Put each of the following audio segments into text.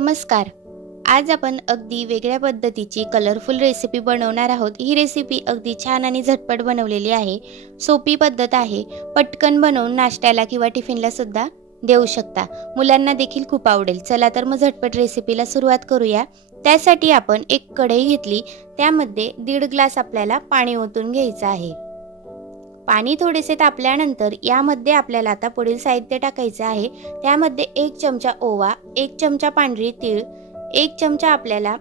नमस्कार। आज आपण अगदी वेगळ्या पद्धतीची कलरफुल रेसिपी बनवणार आहोत। ही रेसिपी अगदी छान आणि झटपट बनवलेली आहे। सोपी पद्धत आहे। पटकन बनवून नाश्त्याला किंवा टिफिनला सुद्धा देऊ शकता। मुलांना देखील खूप आवडेल। चला तर मग झटपट रेसिपीला सुरुवात करूया। त्यासाठी आपण एक कढई घेतली, त्यामध्ये 1.5 ग्लास आपल्याला पाणी ओतून घ्यायचं आहे। पाणी थोडेसे तापल्यानंतर यामध्ये आपल्याला आता पुढील साहित्य टाकायचे आहे। त्यामध्ये 1 चमचा ओवा, 1 चमचा पांढरी तीळ, 1 चमचा आपल्याला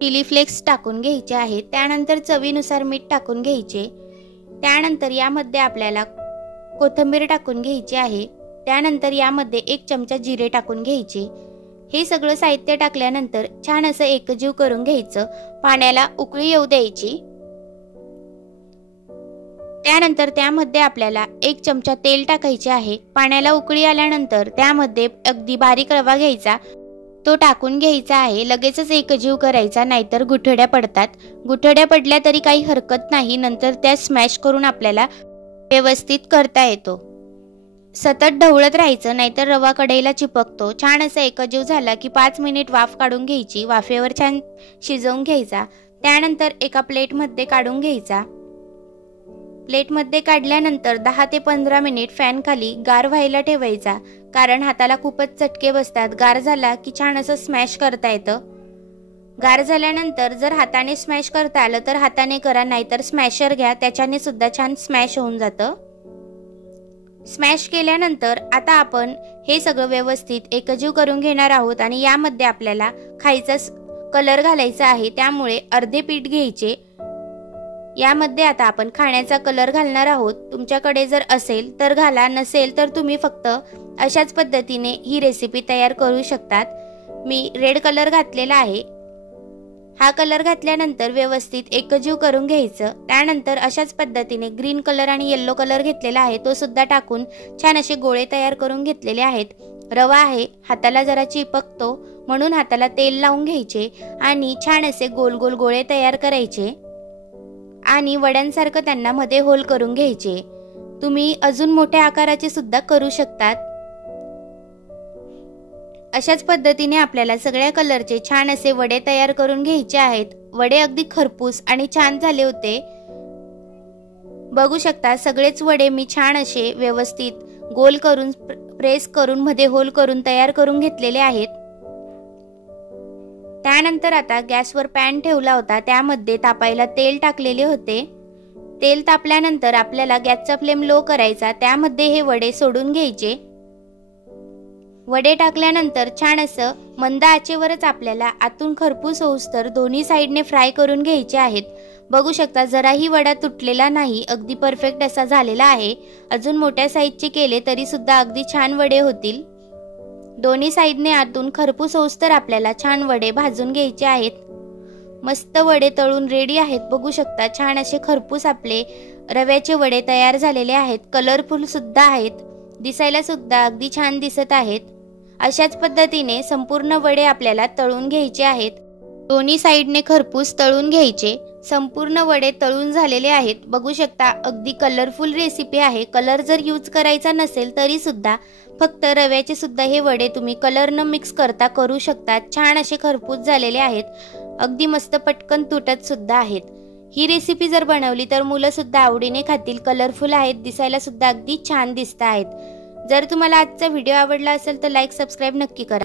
चिली फ्लेक्स टाकून घ्यायचे आहे। त्यानंतर चवीनुसार मीठ टाकून घ्यायचे। त्यानंतर यामध्ये आपल्याला कोथिंबीर टाकून घ्यायची आहे। त्यानंतर यामध्ये 1 चमचा जिरे टाकून घ्यायचे। हे सगळं साहित्य टाकल्यानंतर छान असं एकजीव करून घ्यायचं। पाण्याला उकळी येऊ द्यायची। त्यानंतर त्यामध्ये आपल्याला 1 चमचा तेल टाकायचे आहे। पाण्याला उकळी आल्यानंतर त्यामध्ये अगदी बारीक रवा घ्यायचा, तो टाकून घ्यायचा आहे। लगेचच एकजीव करायचा, नाहीतर गुठळ्या पडतात। गुठळ्या पडल्या तरी काही हरकत नाही, नंतर त्या स्मॅश करून आपल्याला व्यवस्थित करता येतो। सतत ढवळत राहायचं, नाहीतर रवा कढईला चिपकतो। छान असा एकजीव झाला की 5 मिनिट वाफ काढून घ्यायची। वाफेवर छान शिजवून घ्यायचा। त्यानंतर एका प्लेटमध्ये काढून घ्यायचा। प्लेटमध्ये काढल्यानंतर 10 ते 15 मिनिट फॅन खाली गार व्हायला ठेवायचा, कारण हाताला खूपच चटके बसतात। गार झाला की छान असं स्मॅश करता येतं। गार झाल्यानंतर जर हाताने स्मॅश करता आलं तर हाताने करा, नाहीतर स्मॅशर घ्या, त्याच्याने सुद्धा छान स्मॅश होऊन जातं। स्मॅश केल्यानंतर आता आपण हे सगळं व्यवस्थित एकजीव करून घेणार आहोत आणि यामध्ये आपल्याला खायचा कलर घालायचा आहे। त्यामुळे अर्धे पीठ घ्यायचे। यामध्ये आता आपण खाण्याचा कलर घालणार आहोत। तुमच्याकडे जर असेल तर घाला, नसेल तर तुम्ही फक्त अशाच पद्धतीने ही रेसिपी तयार करू शकतात। मी रेड कलर घातलेला आहे। हा कलर घातल्यानंतर व्यवस्थित एकजीव करून घ्यायचं। त्यानंतर अशाच पद्धतीने ग्रीन कलर आणि येलो कलर घेतलेला आहे, तो सुद्धा टाकून छान असे गोळे तयार करून घेतलेले आहेत। रवा आहे, हाताला जरा चिपकतो, म्हणून हाताला तेल लावून घ्यायचे आणि छान असे गोल गोल गोळे तयार करायचे आणि वड्यांसारखं त्यांना मध्ये होल करून घ्यायचे। तुम्ही अजून मोठ्या आकाराचे सुद्धा करू शकतात। अशाच पद्धतीने आपल्याला सगळ्या कलरचे छान असे वडे तयार करून घ्यायचे आहेत। वडे अगदी खरपूस आणि छान झाले होते। बघू शकता सगळेच वडे मी छान असे व्यवस्थित गोल करून प्रेस करून मध्ये होल करून तयार करून घेतलेले आहेत। त्यानंतर आता गॅसवर पॅन ठेवला होता, त्यामध्ये तापायला तेल टाकलेले होते। तेल तापल्यानंतर आपल्याला गॅसचा फ्लेम लो करायचा। त्यामध्ये हे वडे सोडून घ्यायचे। वडे टाकल्यानंतर छान असं मंद आचेवरच आपल्याला आतून खरपूस होऊस्तर दोन्ही साइडने फ्राय करून घ्यायचे आहेत। बघू शकता जराही वडा तुटलेला नाही, अगदी परफेक्ट असा झालेला आहे। अजून मोठ्या साइजचे केले तरी सुद्धा अगदी छान वडे होतील। दोन्ही साइडने आतून खरपूस होऊस्तर आपल्याला छान वडे भाजून घ्यायचे आहेत। मस्त वडे तळून रेडी आहेत। बघू शकता छान असे खरपूस आपले रव्याचे वडे तयार झालेले आहेत। कलरफुल सुद्धा आहेत, दिसायला सुद्धा अगदी छान दिसत आहेत। अशाच पद्धतीने संपूर्ण वडे आपल्याला तळून घ्यायचे आहेत। दोन्ही साइडने खरपूस तळून घ्यायचे। संपूर्ण वडे तळून झालेले आहेत। बघू शकता अगदी कलरफुल रेसिपी आहे। कलर जर यूज करायचा नसेल तरी सुद्धा फक्त रव्याचे सुद्धा हे वडे तुम्ही कलर न मिक्स करता करू शकता। छान असे खरपूस झालेले आहेत, अगदी मस्त पटकन तुटत सुद्धा आहेत। ही रेसिपी जर बनवली तर मुलं सुद्धा आवडीने खातील। कलरफुल आहेत, दिसायला सुद्धा अगदी छान दिसत आहेत। जर तुम्हाला आजचा व्हिडिओ आवडला असेल तर लाईक सबस्क्राईब नक्की करा।